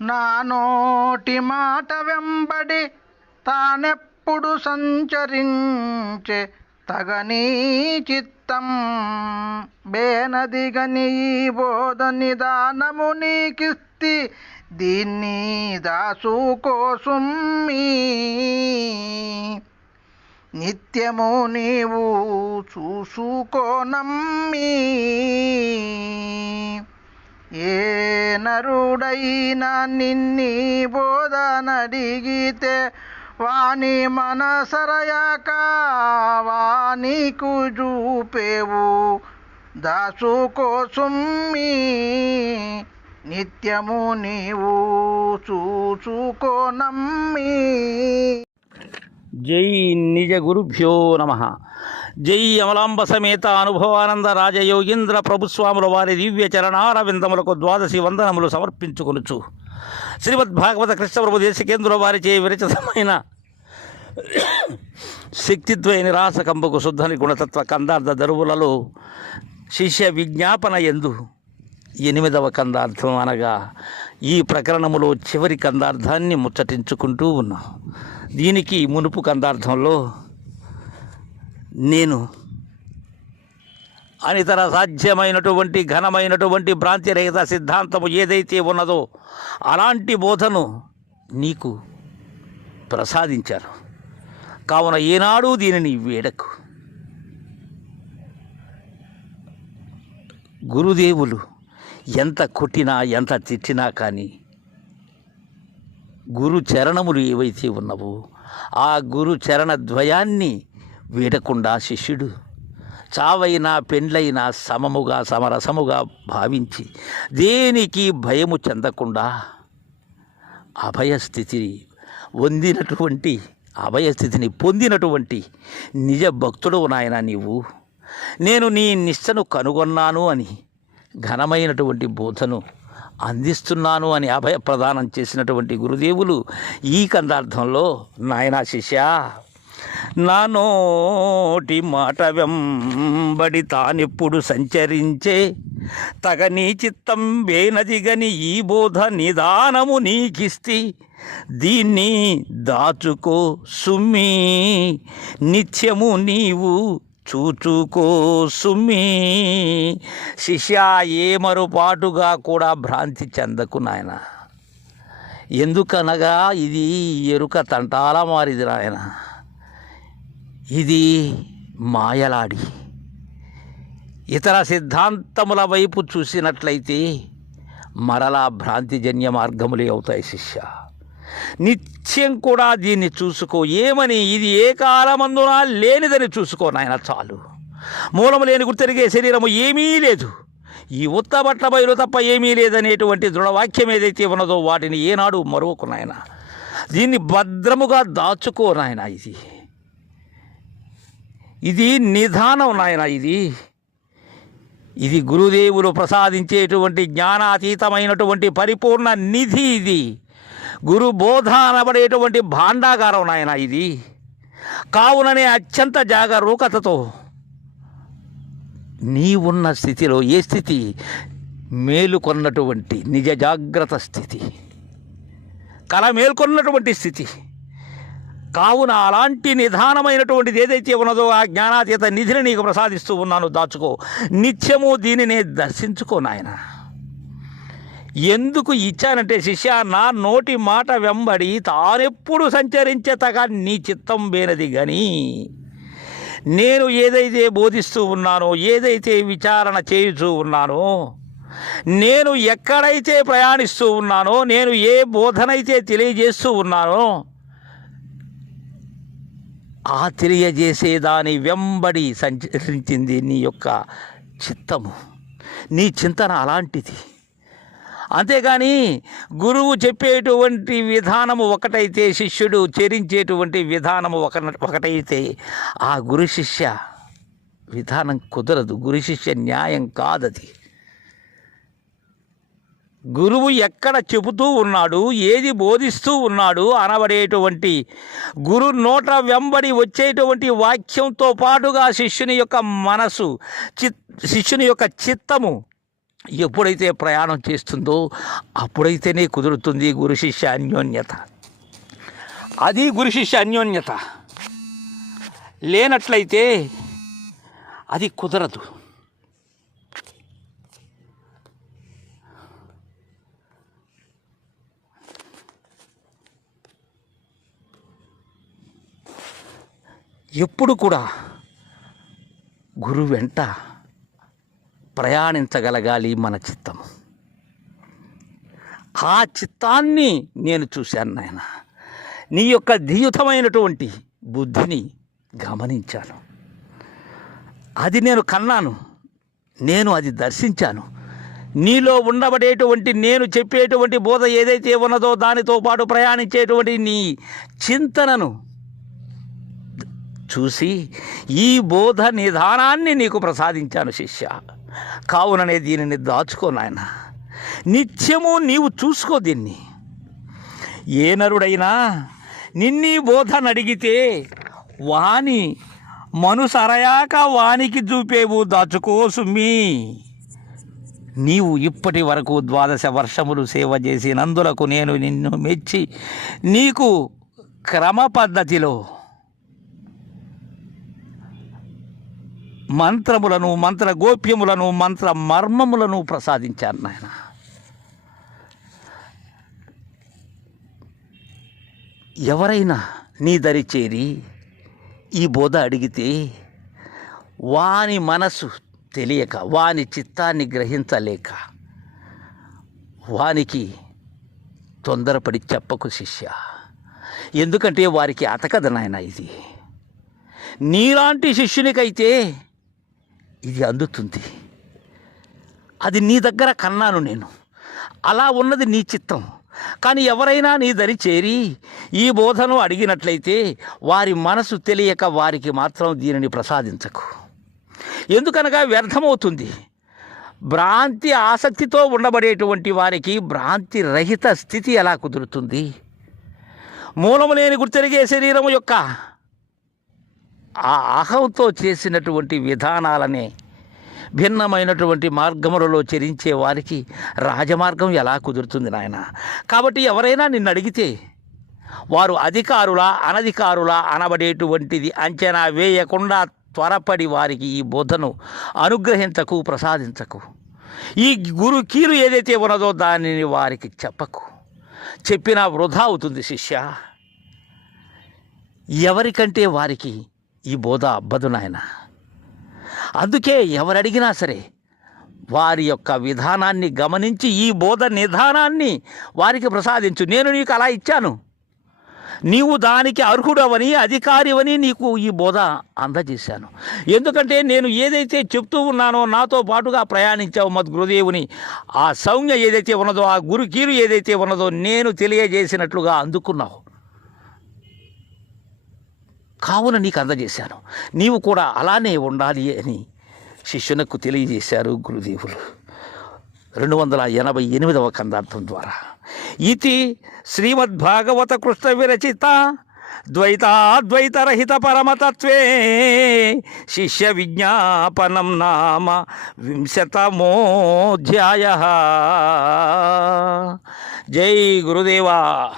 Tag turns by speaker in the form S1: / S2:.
S1: నా నోటి మాట వెంబడి తానెప్పుడు సంచరించే తగనీ చిత్తం. బేనదిగని బోధ నిదానము నీకిస్తి దీన్ని దాసుకోసుమ్మీ నిత్యము నీవు చూసుకోనమ్మీ ఏ నరుడైనా నిన్ని బోధనడిగితే వాణి మనసరయాక వానికి చూపేవు. దాసు కోసం మీ నిత్యము నీవు చూసుకోనమ్మీ
S2: జై నిజ గురుభ్యో నమ. జై అమలాంబ సమేత అనుభవానంద రాజయోగీంద్ర ప్రభుస్వాముల వారి దివ్య చరణార విందములకు ద్వాదశి వందనములు సమర్పించుకొనుచు. శ్రీమద్ భాగవత కృష్ణప్రభు వారి వారిచే విరచితమైన శక్తిద్వయ రాసకంబకు శుద్ధని గుణతత్వ కందార్థ దరువులలో శిష్య విజ్ఞాపన ఎందు ఎనిమిదవ కందార్థం అనగా ఈ ప్రకరణములో చివరి కందార్థాన్ని ముచ్చటించుకుంటూ ఉన్నాం. దీనికి మునుపు కందార్థంలో నేను అనితర సాధ్యమైనటువంటి ఘనమైనటువంటి భ్రాంతిరహిత సిద్ధాంతము ఏదైతే ఉన్నదో అలాంటి బోధను నీకు ప్రసాదించాను. కావున ఏనాడు దీనిని వేడకు. గురుదేవులు ఎంత కొట్టినా ఎంత తిట్టినా కానీ గురు చరణములు ఏవైతే ఉన్నవో ఆ గురు చరణ ద్వయాన్ని వీడకుండా శిష్యుడు. చావైనా పెండ్లైనా సమముగా సమరసముగా భావించి దేనికి భయము చెందకుండా అభయస్థితిని పొందినటువంటి అభయస్థితిని పొందినటువంటి నిజ భక్తుడు నాయన నీవు. నేను నీ నిష్టను కనుగొన్నాను అని ఘనమైనటువంటి బోధను అందిస్తున్నాను అని అభయ ప్రదానం చేసినటువంటి గురుదేవులు ఈ కందార్థంలో నాయనా శిష్యా నా నోటి మాట వెంబడి తానెప్పుడు సంచరించే? తగని చిత్తం వేనదిగని ఈ బోధ నిదానము నీకిస్తి దీన్ని దాచుకో సుమ్మి. నిత్యము నీవు చూచుకో సుమ్మి. శిష్య ఏ మరుపాటుగా కూడా భ్రాంతి చెందకు నాయన. ఎందుకనగా ఇది ఎరుక తంటాల మారిది నాయన. ఇది మాయలాడి. ఇతర సిద్ధాంతముల వైపు చూసినట్లయితే మరలా భ్రాంతిజన్య మార్గములే అవుతాయి శిష్య. నిత్యం కూడా దీన్ని చూసుకో. ఏమని? ఇది ఏ కాలమందున? లేనిదని చూసుకో నాయన చాలు. మూలము లేని గుర్తెరిగే శరీరము ఏమీ లేదు. ఈ ఉత్తబట్ల బయలు తప్ప ఏమీ లేదనేటువంటి దృఢవాక్యం ఏదైతే ఉన్నదో వాటిని ఏనాడు మరొక నాయన. దీన్ని భద్రముగా దాచుకో నాయన ఇది. ఇది నిధానం నాయన ఇది. ఇది గురుదేవులు ప్రసాదించేటువంటి జ్ఞానాతీతమైనటువంటి పరిపూర్ణ నిధి ఇది. గురు బోధ అనబడేటువంటి భాండాగారం నాయన ఇది. కావుననే అత్యంత జాగరూకతతో నీ ఉన్న స్థితిలో ఏ స్థితి? మేలుకొన్నటువంటి నిజ జాగ్రత్త స్థితి. కళ మేల్కొన్నటువంటి స్థితి. కావున అలాంటి నిదానమైనటువంటిది ఏదైతే ఉన్నదో ఆ జ్ఞానాతీత నిధిని నీకు ప్రసాదిస్తూ ఉన్నాను దాచుకో. నిత్యము దీనినే దర్శించుకో నాయన. ఎందుకు ఇచ్చానంటే శిష్య నా నోటి మాట వెంబడి తానెప్పుడు సంచరించేతగా నీ చిత్తం వేనది గని నేను ఏదైతే బోధిస్తూ ఉన్నానో ఏదైతే విచారణ చేయుచూ ఉన్నానో నేను ఎక్కడైతే ప్రయాణిస్తూ ఉన్నానో నేను ఏ బోధనైతే తెలియజేస్తూ ఉన్నానో ఆ తెలియజేసే దాని వెంబడి సంచరించింది నీ యొక్క చిత్తము. నీ చింతన అలాంటిది. అంతేగాని గురువు చెప్పేటువంటి విధానము ఒకటైతే శిష్యుడు చరించేటువంటి విధానము ఒక ఒకటైతే ఆ గురు శిష్య విధానం కుదరదు. గురు శిష్య న్యాయం కాదది. గురువు ఎక్కడ చెబుతూ ఉన్నాడు ఏది బోధిస్తూ ఉన్నాడు అనబడేటువంటి గురు నోట వెంబడి వచ్చేటువంటి వాక్యంతో పాటుగా శిష్యుని యొక్క మనసు చిత్ శిష్యుని యొక్క చిత్తము ఎప్పుడైతే ప్రయాణం చేస్తుందో అప్పుడైతేనే కుదురుతుంది గురు శిష్య అన్యోన్యత. అది గురు శిష్య అన్యోన్యత. లేనట్లయితే అది కుదరదు. ఎప్పుడు కూడా గురువు వెంట ప్రయాణించగలగాలి మన చిత్తం. ఆ చిత్తాన్ని నేను చూశాను నాయన. నీ యొక్క ధీయుతమైనటువంటి బుద్ధిని గమనించాను. అది నేను కన్నాను. నేను అది దర్శించాను. నీలో ఉండబడేటువంటి నేను చెప్పేటువంటి బోధ ఏదైతే ఉన్నదో దానితో పాటు ప్రయాణించేటువంటి నీ చింతనను చూసి ఈ బోధ నిధానాన్ని నీకు ప్రసాదించాను శిష్య. కావుననే దీనిని దాచుకో నాయన. నిత్యము నీవు చూసుకో దీన్ని. ఏ నరుడైనా నిన్నీ బోధన అడిగితే వాని మనుసరయాక వానికి చూపేవు దాచుకో సుమ్మి. నీవు ఇప్పటి వరకు ద్వాదశ వర్షములు సేవ చేసినందులకు నేను నిన్ను మెచ్చి నీకు క్రమ పద్ధతిలో మంత్రములను మంత్ర గోప్యములను మంత్ర మర్మములను ప్రసాదించాను నాయన. ఎవరైనా నీ దరి చేరి ఈ బోధ అడిగితే వాని మనసు తెలియక వాని చిత్తాన్ని గ్రహించలేక వానికి తొందరపడి చెప్పకు శిష్య. ఎందుకంటే వారికి అతకదు నాయన ఇది. నీలాంటి శిష్యునికైతే ఇది అందుతుంది. అది నీ దగ్గర కన్నాను నేను. అలా ఉన్నది నీ చిత్తం. కానీ ఎవరైనా నీ దరి చేరి ఈ బోధను అడిగినట్లయితే వారి మనసు తెలియక వారికి మాత్రం దీనిని ప్రసాదించకు. ఎందుకనగా వ్యర్థమవుతుంది. భ్రాంతి ఆసక్తితో ఉండబడేటువంటి వారికి భ్రాంతి రహిత స్థితి ఎలా కుదురుతుంది? మూలము లేని గుర్తెరిగే శరీరము యొక్క ఆ అహంతో చేసినటువంటి విధానాలనే భిన్నమైనటువంటి మార్గములలో చరించే వారికి రాజమార్గం ఎలా కుదురుతుంది నాయన? కాబట్టి ఎవరైనా నిన్ను అడిగితే వారు అధికారుల అనధికారుల అనబడేటువంటిది అంచనా వేయకుండా త్వరపడి వారికి ఈ బోధను అనుగ్రహించకు ప్రసాదించకు. ఈ గురు కీలు ఏదైతే ఉన్నదో దానిని వారికి చెప్పకు. చెప్పినా వృధా అవుతుంది శిష్య. ఎవరికంటే వారికి ఈ బోధ అబ్బదు నాయన. అందుకే ఎవరడిగినా సరే వారి యొక్క విధానాన్ని గమనించి ఈ బోధ నిధానాన్ని వారికి ప్రసాదించు. నేను నీకు అలా ఇచ్చాను. నీవు దానికి అర్హుడవని అధికారివని నీకు ఈ బోధ అందజేశాను. ఎందుకంటే నేను ఏదైతే చెప్తూ ఉన్నానో నాతో పాటుగా ప్రయాణించావు మత్ గురుదేవుని ఆ సౌజ్ఞ ఏదైతే ఉన్నదో ఆ గురుకీలు ఏదైతే ఉన్నదో నేను తెలియజేసినట్లుగా అందుకున్నావు. కావున నీకు అందజేశాను. నీవు కూడా అలానే ఉండాలి అని శిష్యునకు తెలియజేశారు గురుదేవులు. రెండు వందల ఎనభై ఎనిమిదవ కందార్థం ద్వారా. ఇది శ్రీమద్భాగవత కృష్ణ విరచిత ద్వైతాద్వైతరహిత పరమతత్వే శిష్య విజ్ఞాపనం నామ వింశతమోధ్యాయ. జై గురుదేవా.